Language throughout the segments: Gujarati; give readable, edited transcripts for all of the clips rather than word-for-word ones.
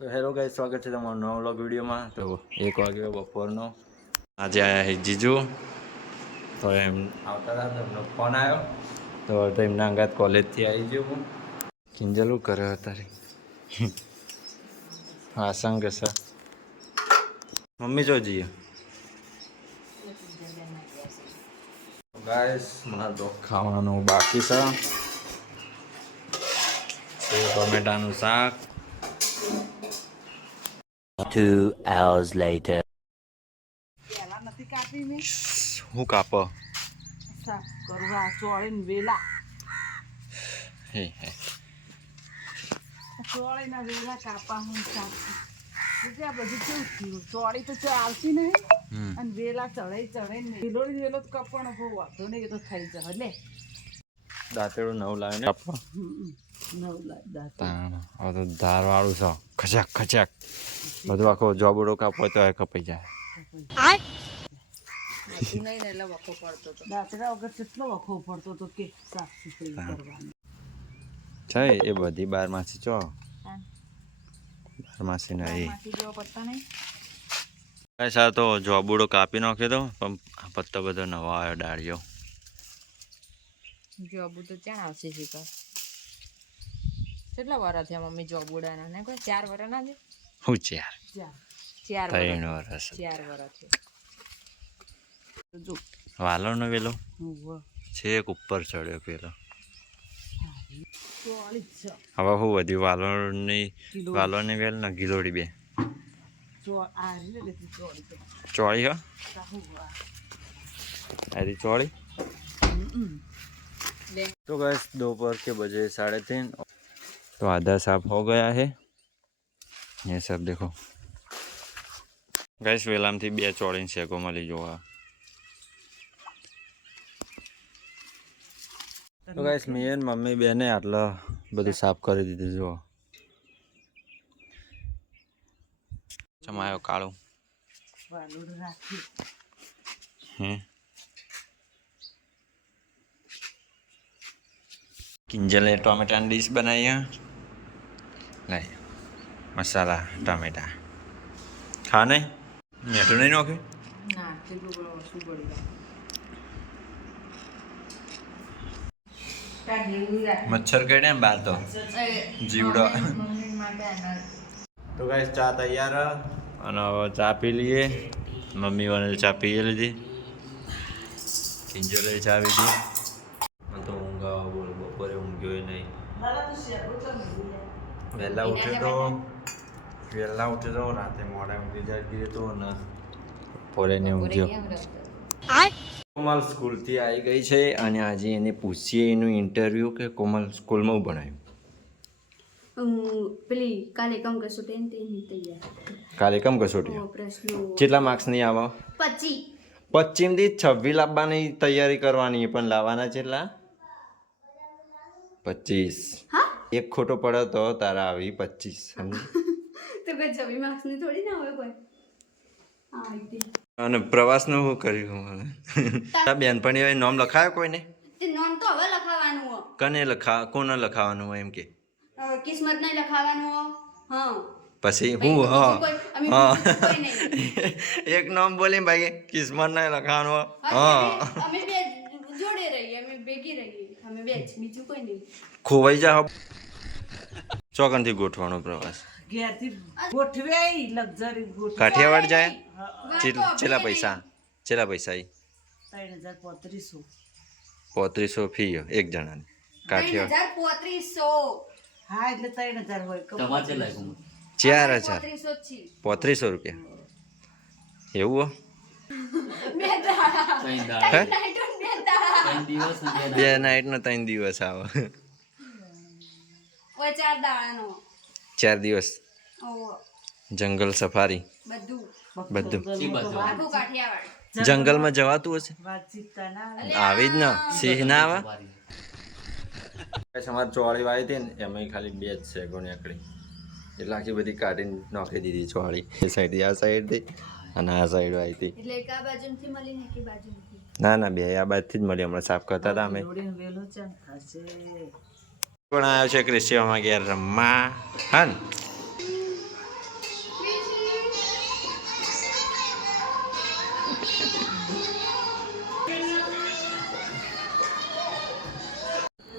તો હેલો ગાઈસ, સ્વાગત છે તમારો નવો વ્લોગ વિડીયોમાં. તો 1 વાગ્યો બપોરનો. આજે આયા હે જીજુ. તો એમ આવતા હતા તો એમનો ફોન આવ્યો. તો એમના અંગાત કોલેજથી આવી ગયો હું. કિંજલું કર્યો અત્યારે હા સંગ સર મમ્મી જો જઈએ ગાઈસ. મારે તો ખાવાનું બાકી છે. ટોમેટાનું શાક. 2 hours later. હું કાપો હે હે ચોળી તો આવતી નહીં અને વેલા ચડાઈ ચડાઈ વેલોડી વેલો કપણ બહુ વાંધો નહીં, એ તો થઈ જાય લે. દાંતેડું નવું લાવે ને કાપવા. હવે તો ધાર વાળું છે, ખચાક ખચાક બધું આખો જોબડો કાપો તો કપાઈ જાય. દાંતડા વગર કેટલો વખો પડતો હતો કે સાફ સુથરી કરવાની છે એ બધી 12 માસી ચો 12 માસી નહીં સા તો જોબુડો કાપી નાખ્યો તો પણ પત્તો બધો નવો આવ્યો ડાળીઓ. જોબુ તો ક્યાં આવશે શીખર? કેટલા વાર થયા મમ્મી જોબુડાના ને કોઈ 4 વર્ષ ના છે? હું 4 વર્ષ 4 વર્ષ જો વાલોનો વેલો છેક ઉપર ચડ્યો પેલો. હવે હું વધ્યું વાલોની વેલ ને ગિલોડી બે ચોળી હો अरे चौड़ी तो गैस दोपहर के बजे 3:30 तो आधा साफ हो गया है. ये सब देखो गैस वेलाम थी 2 चौड़ी शेको मળી જોવા. તો ગैस મેં મમ્મી બેને આટલા બધું સાફ કરી દીધું. જો ચમાયો કાળું હે किंजल टोमेटा डिश बनाई है. नहीं मसाला टमेटा खाने मीठू नहीं नोखे मच्छर कड़े बार तो जीवड़ो. तो गाइस चा तैयार है. चा पी लिए. मम्मी वाले चा पी लीधी. किंजल चा पीधी. तो ऊँगा बोल बपोरे ऊँग्यो नहीं. वहेला उठे तो राते मोड़ा ऊँगी जाए तो न बपोरे ने ऊँग्यो. कोमल स्कूल थी आई गई है અને આજે એને પૂછીએ એનું ઇન્ટરવ્યુ કે કોમલ સ્કૂલમાં ભણાયું. પેલી કાલે કમ કસોટી ને તેની તૈયાર. કાલે કમ કસોટી પ્રશ્નો કેટલા માર્ક્સ નહીં આવો? 25 25 થી 26 લાવવાની તૈયારી કરવાની પણ લાવવાના કેટલા? 25. હા એક ખોટો પડે તો તારા આવી 25 સમજ. તો કોઈ 26 માર્ક્સ ની થોડી ના હોય કોઈ. હા ઈતી અને પ્રવાસનું શું કર્યું મને? તારા બેનપણી હવે નામ લખાયો કોઈને? તે નામ તો હવે લખાવવાનું હો. કને કોને લખાવાનું હોય એમ કે? કિસ્મત ને લખાવવાનું હો. હા પછી હું હા હા એક નામ બોલી ભાઈ કિસ્મત ને લખાવાનું હા. અમે બે જોડે રહીએ, અમે ભેગી રહીએ, અમે બે જ, બીજું કોઈ નહીં. ખોવાઈ જા ચોકનથી ગોઠવાનો પ્રવાસ. ઘેરથી ગોઠવે લક્ઝરી ગોઠવે. કાઠિયાવાડ જાય ચેલા પૈસા 3,3500 3500 ફી એક જણાની કાઠિયાવાડ. 3,3500. હા એટલે 3,000 હોય. 4,000 3500 3500 રૂપિયા એવું? બે દાડા હે? બે 2 નાઈટ નો 3 દિવસ આવે. ઓય 4 દાડાનો 4 દિવસ ઓવો જંગલ સફારી બધું બધું. આખું કાઠિયાવાડ. જંગલમાં જવાતું હશે? વાતચીત ના આવી જ ને સિંહ ના આવે. અમારે ચોળી વાવી હતી ને એમાં ખાલી 2 જ શેકો નીકળી એટલે આખી બધી કાઢીને નાખી દીધી ચોળી. એ સાઈડ આ સાઈડ થી અને આ સાઈડ વાવી હતી. એટલે એક આ બાજુથી મળી ને કે બાજુથી? ના ના બે આ બાજુથી જ મળી. હમણાં સાફ કરતા હતા અમે. વેલો ચાલ થશે. પણ આવ્યો છે ક્રિસ્ટીઓમાં ઘેર રમવા. હા ને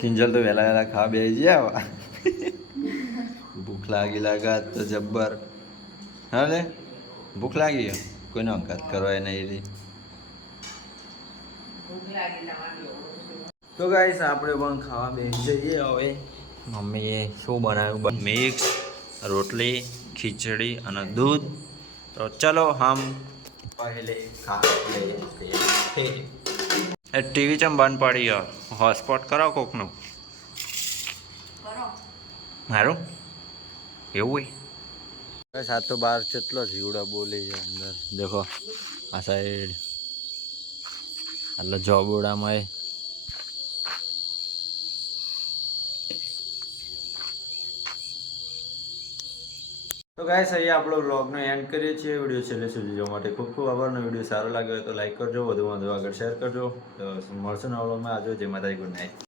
કિંજલ તો વહેલા વહેલા ખાવા બેસી ગયા ભૂખ લાગે તો જબ્બર હા લે ભૂખ લાગી કોઈનો અંકાત કરવા નહીં રહી તો ગાઈસ આપણે પણ ખાવા બેસી જઈએ હવે મમ્મીએ શું બનાવ્યું મિક્સ રોટલી ખીચડી અને દૂધ તો ચલો હમ પહેલે ખા લેતે હે એ ટીવી ચમ બંધ પડી હોટસ્પોટ કરો કોકનું મારું એવું હોય બસ આ તો બહાર કેટલો જીવડા બોલી છે અંદર દેખો આ સાઈડ એટલે જોબોડામાં તો ગાઈસ અહીંયા આપણો વ્લોગનો એન્ડ કરીએ છીએ વિડીયો છેલ્લે સુધી જોવા માટે ખૂબ ખૂબ આભારનો વિડીયો સારો લાગ્યો હોય તો લાઈક કરજો વધુમાં વધુ આગળ શેર કરજો તો મળશું નવા વ્લોગમાં આવજો જય માતાજી ગુડ નાઇટ